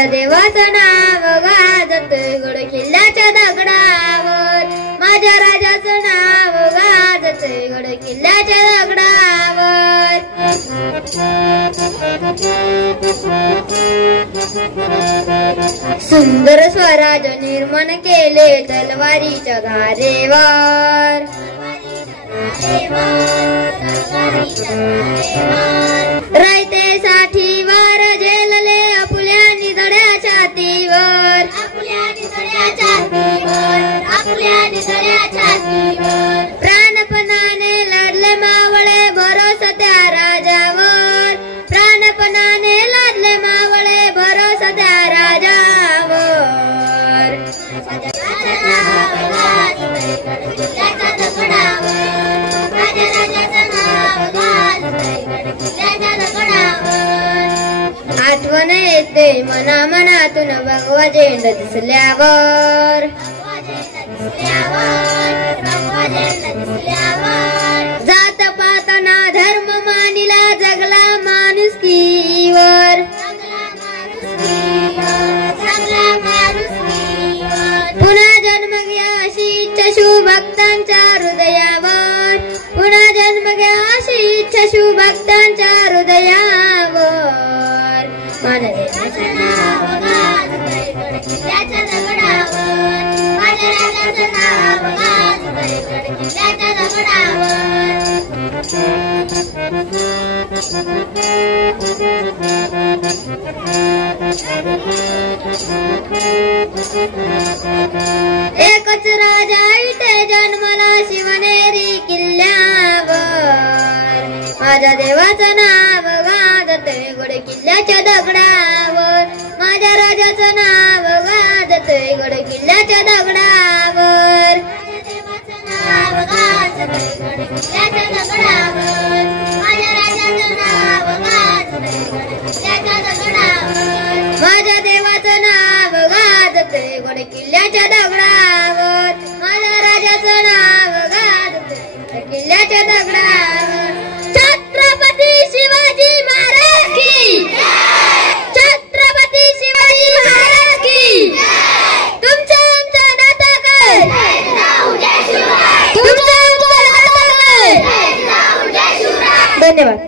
माझ्या देवाचं नाव गाजतंय गड किल्ल्याच्या दगडावर, माझ्या राजाचं नाव गाजतंय गड किल्ल्याच्या दगडावर। सुंदर स्वराज निर्माण केले तलवारीच्या धारेवर, रयतेसाठी वार झेलले आपुल्या निधड्या छातीवर, प्राणपणाने लढले मावळे भरोसा त्या राजावर, प्राणपणाने लढले मावळे भरोसा त्या राजावर। आठवण येते मना मनातून भगवा झेंडा दिसल्यावर, जात पातना धर्म मानिला जगला माणुसकीवर, पुन्हा जन्म घ्या अशी इच्छा शिवभक्तांच्या हृदयावर, पुन्हा जन्म घ्या अशी इच्छा शिवभक्तांच्या हृदयावर। माझ्या देवाचं नाव गाजतंय गड किल्ल्याच्या दगडावर, माझ्या राजाचं नाव गाजतंय गड किल्ल्याच्या दगडावर। एकच राजा इथे जन्मला शिवनेरी किल्ल्यावर, माझ्या देवाचं नाव गाजतंय गड किल्ल्याच्या दगडावर, माझ्या राजाचं नाव गाजतंय गड किल्ल्याच्या दगडावर। नाव गाजतंय गड किल्ल्याच्या दगडावर, माझ्या राजाचं नाव गाजतंय गड किल्ल्याच्या दगडावर, माझ्या देवाचं नाव गाजतंय गड किल्ल्याच्या दगडावर, माझ्या राजाचं नाव गाजतंय किल्ल्याच्या दगडावर। छत्रपती शिवाजी महाराज की, छत्रपती शिवाजी महाराज की। तुमचं आमचं नातं काय, तुमचं आमचं नातं काय। धन्यवाद।